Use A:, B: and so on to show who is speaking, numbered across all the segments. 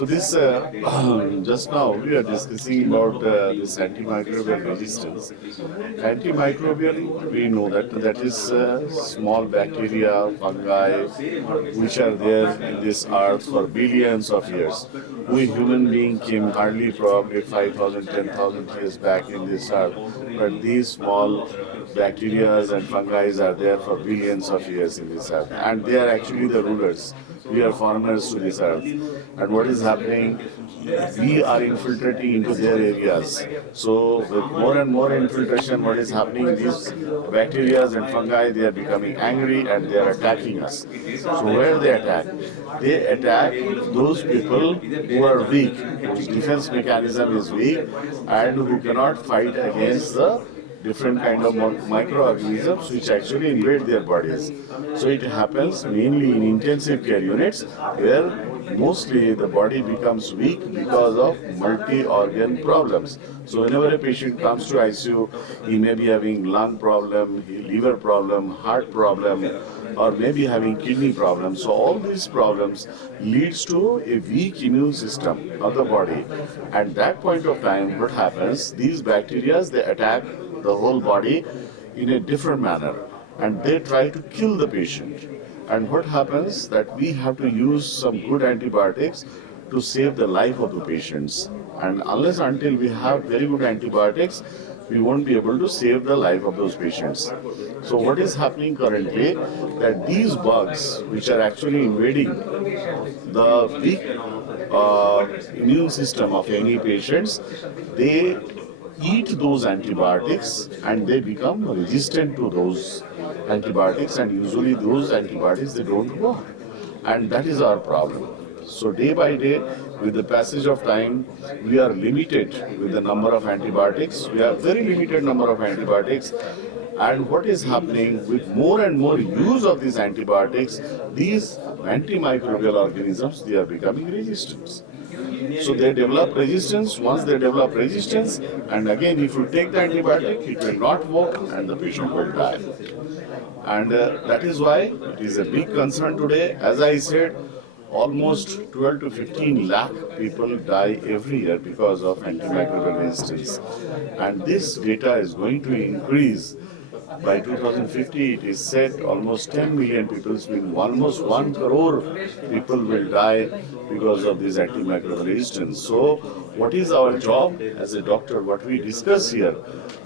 A: So this, uh, just now we are discussing about uh, this antimicrobial resistance. Antimicrobial, we know that that is uh, small bacteria, fungi, which are there in this earth for billions of years. We human being came hardly probably 5,000, 10,000 years back in this earth, but these small bacteria and fungi are there for billions of years in this earth, and they are actually the rulers. We are foreigners to this earth, and what is happening? We are infiltrating into their areas. So with more and more infiltration, what is happening? These bacteria and fungi they are becoming angry and they are attacking us. So where they attack? They attack those people who are weak, whose defense mechanism is weak, and who cannot fight against the different kind of microorganisms which actually invade their bodies. So it happens mainly in intensive care units where mostly the body becomes weak because of multi-organ problems. So whenever a patient comes to ICU, he may be having lung problem, liver problem, heart problem, or maybe having kidney problems. So all these problems leads to a weak immune system of the body. At that point of time, what happens? These bacteria they attack the whole body in a different manner, and they try to kill the patient. And what happens that we have to use some good antibiotics to save the life of the patients. And unless until we have very good antibiotics, we won't be able to save the life of those patients. So what is happening currently that these bugs which are actually invading the weak uh, immune system of any patients, they eat those antibiotics and they become resistant to those antibiotics and usually those antibiotics they don't work. And that is our problem. So day by day with the passage of time we are limited with the number of antibiotics. We have very limited number of antibiotics. And what is happening with more and more use of these antibiotics these antimicrobial organisms they are becoming resistant so they develop resistance. Once they develop resistance, and again, if you take the antibiotic, it will not work and the patient will die. And uh, that is why it is a big concern today. As I said, almost 12 to 15 lakh people die every year because of antimicrobial resistance. And this data is going to increase by 2050, it is said almost 10 million people, mean almost 1 crore people will die because of this antimicrobial resistance. So, what is our job as a doctor? What we discuss here,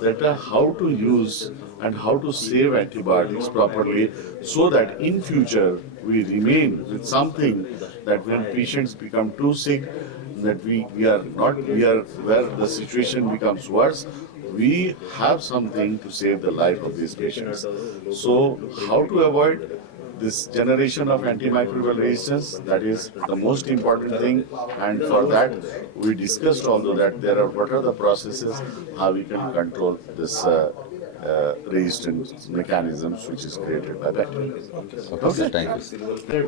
A: that uh, how to use and how to save antibiotics properly, so that in future we remain with something that when patients become too sick, that we, we are not we are where the situation becomes worse we have something to save the life of these patients. So, how to avoid this generation of antimicrobial resistance? That is the most important thing. And for that, we discussed also that there are what are the processes how we can control this. Uh, uh, resistance mechanisms which is created by bacteria.
B: Okay thank you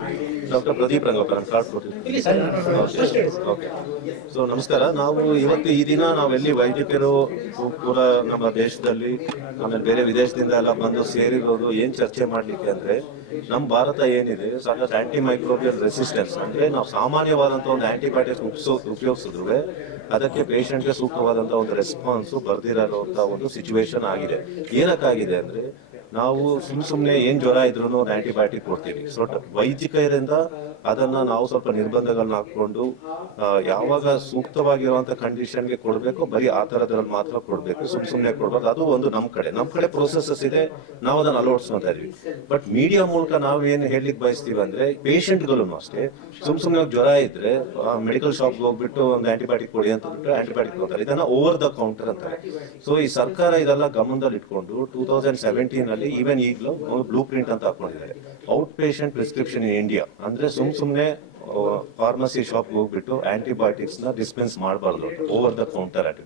B: doctor Pradeep Rangappa card ಕೊಟ್ಟಿದ್ದೀನಿ okay so ನಮಸ್ಕಾರ. ನಾವು ಇವತ್ತು ಈ ದಿನ ನಾವೆಲ್ಲಿ ವೈದ್ಯಕರು ಪೂರ ನಮ್ಮ ದೇಶದಲ್ಲಿ ಆಮೇಲೆ ಬೇರೆ ವಿದೇಶದಿಂದ ಎಲ್ಲ ಬಂದು ಸೇರಿರೋದು ಏನ್ ಚರ್ಚೆ ಮಾಡ್ಲಿಕ್ಕೆ ಅಂದ್ರೆ ನಮ್ಮ ಭಾರತ ಏನಿದೆ ಸಾಕಷ್ಟು ಆಂಟಿ ಮೈಕ್ರೋಬಿಯಲ್ ರೆಸಿಸ್ಟೆನ್ಸ್ ಅಂದ್ರೆ ನಾವು ಸಾಮಾನ್ಯವಾದಂತಹ ಒಂದು ಆಂಟಿಬಯೋಟಿಕ್ಸ್ ಉಪಸೋ ಉಪಯೋಗಿಸಿದ್ರು ಅದಕ್ಕೆ ಪೇಷಂಟ್ಗೆ ಸೂಕ್ತವಾದಂತಹ ಒಂದು ರೆಸ್ಪಾನ್ಸ್ ಬರ್ದಿರೋ ಒಂದು ಸಿಚುವೇಶನ್ ಆಗಿದೆ. ಏನಕ್ಕಾಗಿದೆ ಅಂದ್ರೆ, ನಾವು ಸುಮ್ ಸುಮ್ನೆ ಏನ್ ಜ್ವರ ಇದ್ರು ಆಂಟಿಬಯೋಟಿಕ್ ಕೊಡ್ತೀವಿ. ಸೊ ವೈದ್ಯಕರಿಂದ ಅದನ್ನ ನಾವು ಸ್ವಲ್ಪ ನಿರ್ಬಂಧಗಳನ್ನ ಹಾಕೊಂಡು ಯಾವಾಗ ಸೂಕ್ತವಾಗಿರುವಂತ ಕಂಡೀಷನ್ಗೆ ಕೊಡಬೇಕು ಬರೀ ಆ ತರದ್ರಲ್ಲಿ ಮಾತ್ರ ಕೊಡಬೇಕು. ಸುಮ್ ಸುಮ್ಮನೆ ಕೊಡ್ಬೇಕು ಅದು ಒಂದು ನಮ್ಮ ಕಡೆ. ನಮ್ಮ ಕಡೆ ಪ್ರೋಸೆಸಸ್ ಇದೆ. ನಾವು ಅದನ್ನ ಅಳವಡಿಸ್ಕೊತಾ ಇದೀವಿ. ಬಟ್ ಮೀಡಿಯಾ ಮೂಲಕ ನಾವು ಏನು ಹೇಳಲಿಕ್ಕೆ ಬಯಸ್ತೀವಿ ಅಂದ್ರೆ ಪೇಷಂಟ್ಗಳು ಅಷ್ಟೇ. ಸುಮ್ ಸುಮ್ಮನೆ ಜ್ವರ ಇದ್ರೆ ಮೆಡಿಕಲ್ ಶಾಪ್ ಹೋಗ್ಬಿಟ್ಟು ಒಂದು ಆಂಟಿಬಯೋಟಿಕ್ ಕೊಡಿ ಅಂತ ಬಿಟ್ಟು ಆಂಟಿಬಯೋಟಿಕ್ ಕೊಡ್ತಾರೆ. ಇದನ್ನ ಓವರ್ ದ ಕೌಂಟರ್ ಅಂತಾರೆ. ಸೊ ಈ ಸರ್ಕಾರ ಇದೆಲ್ಲ ಗಮನದಲ್ಲಿ ಇಟ್ಕೊಂಡು ಟೂ ತೌಸಂಡ್ ಸೆವೆಂಟೀನ್ ಅಲ್ಲಿ ಈವನ್ ಈಗಲೂ ಬ್ಲೂ ಪ್ರಿಂಟ್ ಅಂತ ಹಾಕೊಂಡಿದ್ದಾರೆ. Outpatient prescription in India ಅಂದ್ರೆ ಸುಮ್ ಸುಮ್ಮನೆ ಫಾರ್ಮಸಿ ಶಾಪ್ಗೆ ಹೋಗ್ಬಿಟ್ಟು ಆಂಟಿಬಯೋಟಿಕ್ಸ್ನ ಡಿಸ್ಪೆನ್ಸ್ ಮಾಡಬಾರ್ದು over the counter anti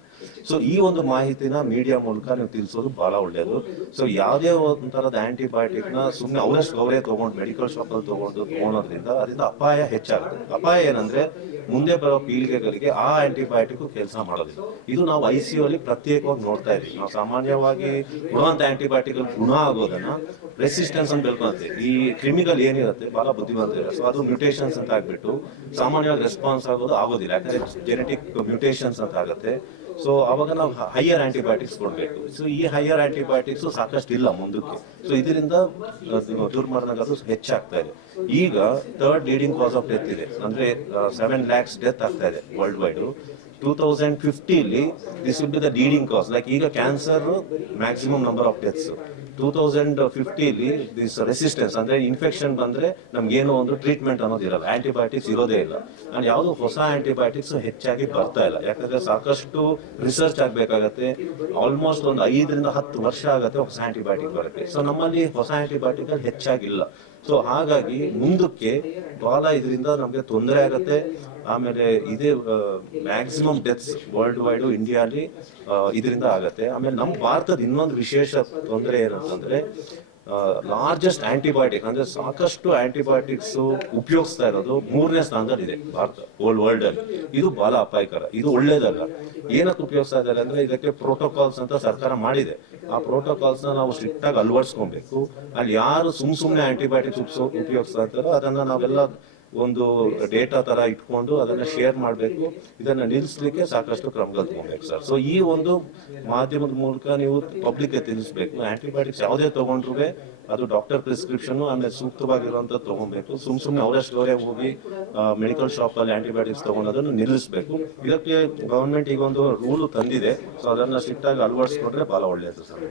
B: so ಈ ಒಂದು ಮಾಹಿತಿನ ಮೀಡಿಯಾ ಮೂಲಕ ನೀವು ತಿಳಿಸೋದು ಬಹಳ ಒಳ್ಳೆಯದು ಸೊ ಯಾವುದೇ ಒಂಥರದ ಆಂಟಿಬಯೋಟಿಕ್ನ ಸುಮ್ಮನೆ ಅವರಷ್ಟು ಅವರೇ ತಗೊಂಡು ಮೆಡಿಕಲ್ ಶಾಪ್ ಅಲ್ಲಿ ತಗೊಂಡು ತಗೊಳೋದ್ರಿಂದ ಅದರಿಂದ ಅಪಾಯ ಹೆಚ್ಚಾಗುತ್ತೆ. ಅಪಾಯ ಏನಂದ್ರೆ ಮುಂದೆ ಬರೋ ಪೀಳಿಗೆಗಳಿಗೆ ಆ ಆಂಟಿಬಯೋಟಿಕ್ ಕೆಲಸ ಮಾಡೋದಿಲ್ಲ. ಇದು ನಾವು ಐ ಸಿ ಅಲ್ಲಿ ಪ್ರತ್ಯೇಕವಾಗಿ ನೋಡ್ತಾ ಇದೀವಿ ನಾವು ಸಾಮಾನ್ಯವಾಗಿ ಕೊಡುವಂತ ಆಂಟಿಬಯೋಟಿಕ್ ಗುಣ ಆಗೋದನ್ನ ರೆಸಿಸ್ಟೆನ್ಸ್ ಅಂತ ಬೆಳ್ಕೊಳುತ್ತೆ ಈ ಕ್ರಿಮಿಗಳು ಏನಿರುತ್ತೆ ಬಹಳ ಬುದ್ಧಿವಂತ ಸೊ ಅದು ಮ್ಯೂಟೇಷನ್ಸ್ ಅಂತ ಆಗ್ಬಿಟ್ಟು ಸಾಮಾನ್ಯವಾಗಿ ರೆಸ್ಪಾನ್ಸ್ ಆಗೋದು ಆಗೋದಿಲ್ಲ. ಯಾಕಂದ್ರೆ ಜೆನೆಟಿಕ್ ಮ್ಯೂಟೇಷನ್ಸ್ ಅಂತ ಆಗುತ್ತೆ. ಸೊ ಅವಾಗ ನಾವು ಹೈಯರ್ ಆಂಟಿಬಯೋಟಿಕ್ಸ್ ಕೊಡಬೇಕು. ಸೊ ಈ ಹೈಯರ್ ಆಂಟಿಬಯೋಟಿಕ್ಸ್ ಸಾಕಷ್ಟು ಇಲ್ಲ ಮುಂದಕ್ಕೆ. ಸೊ ಇದರಿಂದ ದುರ್ಮರಣಗಳು ಹೆಚ್ಚಾಗ್ತಾ ಇದೆ. ಈಗ third leading cause of death ಇದೆ. ಅಂದ್ರೆ ಸೆವೆನ್ ಲ್ಯಾಕ್ಸ್ ಡೆತ್ ಆಗ್ತಾ ಇದೆ worldwide two thousand fifty this will be the leading cause like ಈಗ cancer maximum number of deaths two thousand fifty this resistance ಅಂದ್ರೆ ಇನ್ಫೆಕ್ಷನ್ ಬಂದ್ರೆ ನಮ್ಗೇನೋ ಒಂದು ಟ್ರೀಟ್ಮೆಂಟ್ ಅನ್ನೋದು ಇರಲ್ಲ. ಆಂಟಿಬಯೋಟಿಕ್ಸ್ ಇರೋದೇ ಇಲ್ಲ. ಅಂಡ್ ಯಾವುದು ಹೊಸ ಆಂಟಿಬಯೋಟಿಕ್ಸ್ ಹೆಚ್ಚಾಗಿ ಬರ್ತಾ ಇಲ್ಲ. ಯಾಕಂದ್ರೆ ಸಾಕಷ್ಟು ರಿಸರ್ಚ್ ಆಗ್ಬೇಕಾಗತ್ತೆ. ಆಲ್ಮೋಸ್ಟ್ ಒಂದು ಐದರಿಂದ ಹತ್ತು ವರ್ಷ ಆಗುತ್ತೆ ಹೊಸ ಆಂಟಿಬಯೋಟಿಕ್ ಬರುತ್ತೆ ಸೊ ನಮ್ಮಲ್ಲಿ ಹೊಸ ಆಂಟಿಬಯೋಟಿಕ್ ಹೆಚ್ಚಾಗಿಲ್ಲ. ಸೊ ಹಾಗಾಗಿ ಮುಂದಕ್ಕೆ ಬಹಳ ಇದರಿಂದ ನಮಗೆ ತೊಂದರೆ ಆಗತ್ತೆ. ಆಮೇಲೆ ಇದೇ ಮ್ಯಾಕ್ಸಿಮಮ್ ಡೆತ್ಸ್ ವರ್ಲ್ಡ್ ವೈಡ್ ಇಂಡಿಯಾಲಿ ಇದರಿಂದ ಆಗತ್ತೆ. ಆಮೇಲೆ ನಮ್ಮ ಭಾರತದ ಇನ್ನೊಂದು ವಿಶೇಷ ತೊಂದರೆ ಏನಂತಂದ್ರೆ ಲಾರ್ಜೆಸ್ಟ್ ಆಂಟಿಬಯೋಟಿಕ್ ಅಂದ್ರೆ ಸಾಕಷ್ಟು ಆಂಟಿಬಯೋಟಿಕ್ಸ್ ಉಪಯೋಗಿಸ್ತಾ ಇರೋದು ಮೂರನೇ ಸ್ಥಾನದಲ್ಲಿ ಇದೆ ಭಾರತ ಓಲ್ಡ್ ವರ್ಲ್ಡ್ ಅಲ್ಲಿ. ಇದು ಬಹಳ ಅಪಾಯಕರ, ಇದು ಒಳ್ಳೇದಲ್ಲ. ಏನಕ್ಕೆ ಉಪಯೋಗಿಸ್ತಾ ಇದ್ದಾರೆ ಅಂದ್ರೆ ಇದಕ್ಕೆ ಪ್ರೋಟೋಕಾಲ್ಸ್ ಅಂತ ಸರ್ಕಾರ ಮಾಡಿದೆ. ಆ ಪ್ರೋಟೋಕಾಲ್ಸ್ನ ನಾವು ಸ್ಟ್ರಿಕ್ಟ್ ಆಗಿ ಅಳವಡಿಸ್ಕೊಬೇಕು. ಅಲ್ಲಿ ಯಾರು ಸುಮ್ ಸುಮ್ನೆ ಆಂಟಿಬಯೋಟಿಕ್ಸ್ ಉಪಯೋಗಿಸ್ತಾ ಇರ್ತಾರೋ ಅದನ್ನ ನಾವೆಲ್ಲ ಒಂದು ಡೇಟಾ ತರ ಇಟ್ಕೊಂಡು ಅದನ್ನ ಶೇರ್ ಮಾಡಬೇಕು. ಇದನ್ನ ನಿಲ್ಲಿಸಲಿಕ್ಕೆ ಸಾಕಷ್ಟು ಕ್ರಮಗಳು ತಗೊಬೇಕು ಸರ್. ಸೊ ಈ ಒಂದು ಮಾಧ್ಯಮದ ಮೂಲಕ ನೀವು ಪಬ್ಲಿಕ್ ತಿಳಿಸ್ಬೇಕು. ಆಂಟಿಬಯೋಟಿಕ್ಸ್ ಯಾವುದೇ ತಗೊಂಡ್ರು ಅದು ಡಾಕ್ಟರ್ ಪ್ರಿಸ್ಕ್ರಿಪ್ಷನ್ ಆಮೇಲೆ ಸೂಕ್ತವಾಗಿರುವಂತ ತಗೊಬೇಕು ಸುಮ್ ಸುಮ್ಮನೆ ಅವರ ಸ್ಟೋರೇ ಹೋಗಿ ಮೆಡಿಕಲ್ ಶಾಪ್ ಅಲ್ಲಿ ಆಂಟಿಬಯೋಟಿಕ್ಸ್ ತಗೊಂಡೋದನ್ನು ನಿಲ್ಲಿಸಬೇಕು. ಇದಕ್ಕೆ ಗವರ್ಮೆಂಟ್ ಈಗ ಒಂದು ರೂಲ್ ತಂದಿದೆ. ಸೊ ಅದನ್ನ ಸ್ಟ್ರಿಕ್ಟ್ ಆಗಿ ಅಳವಡಿಸ್ಕೊಂಡ್ರೆ ಬಹಳ ಒಳ್ಳೆಯದು ಸರ್.